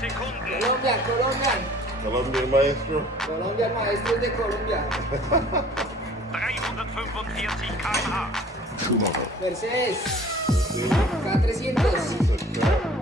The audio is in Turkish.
Sekunden. Colombian, Colombian. Colombian Maestro. Colombian Maestro de Colombia. 345 km/h. Schumacher. Mercedes. K300.